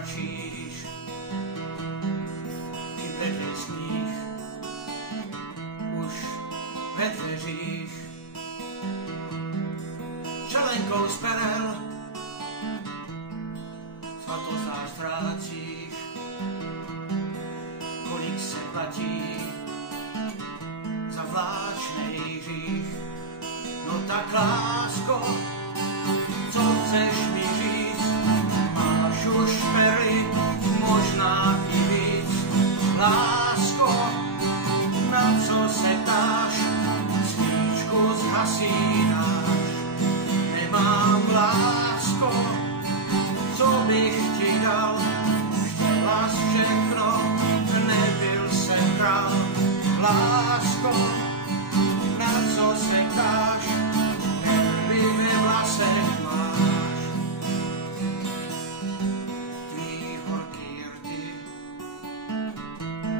mračíš, i vedle sníh, už ve dveřích. Čelenkou z perel svatozář ztrácíš, kolik se platí za vláčnej hřích. No tak lásko, co chceš mi říct, máš už perly, možná i víc. Lásko, na co se ptáš, svíčku zhasínáš. Nemám lásko, co bych ti dal, chtěla jsi všechno, nebyl jsem král. Lásko, na co se ptáš, perly ve vlasech máš. Tvý horký rty,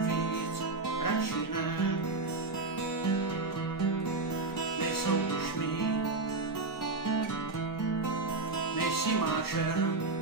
víc radši ne, nejsou už mý, nejsi má žer.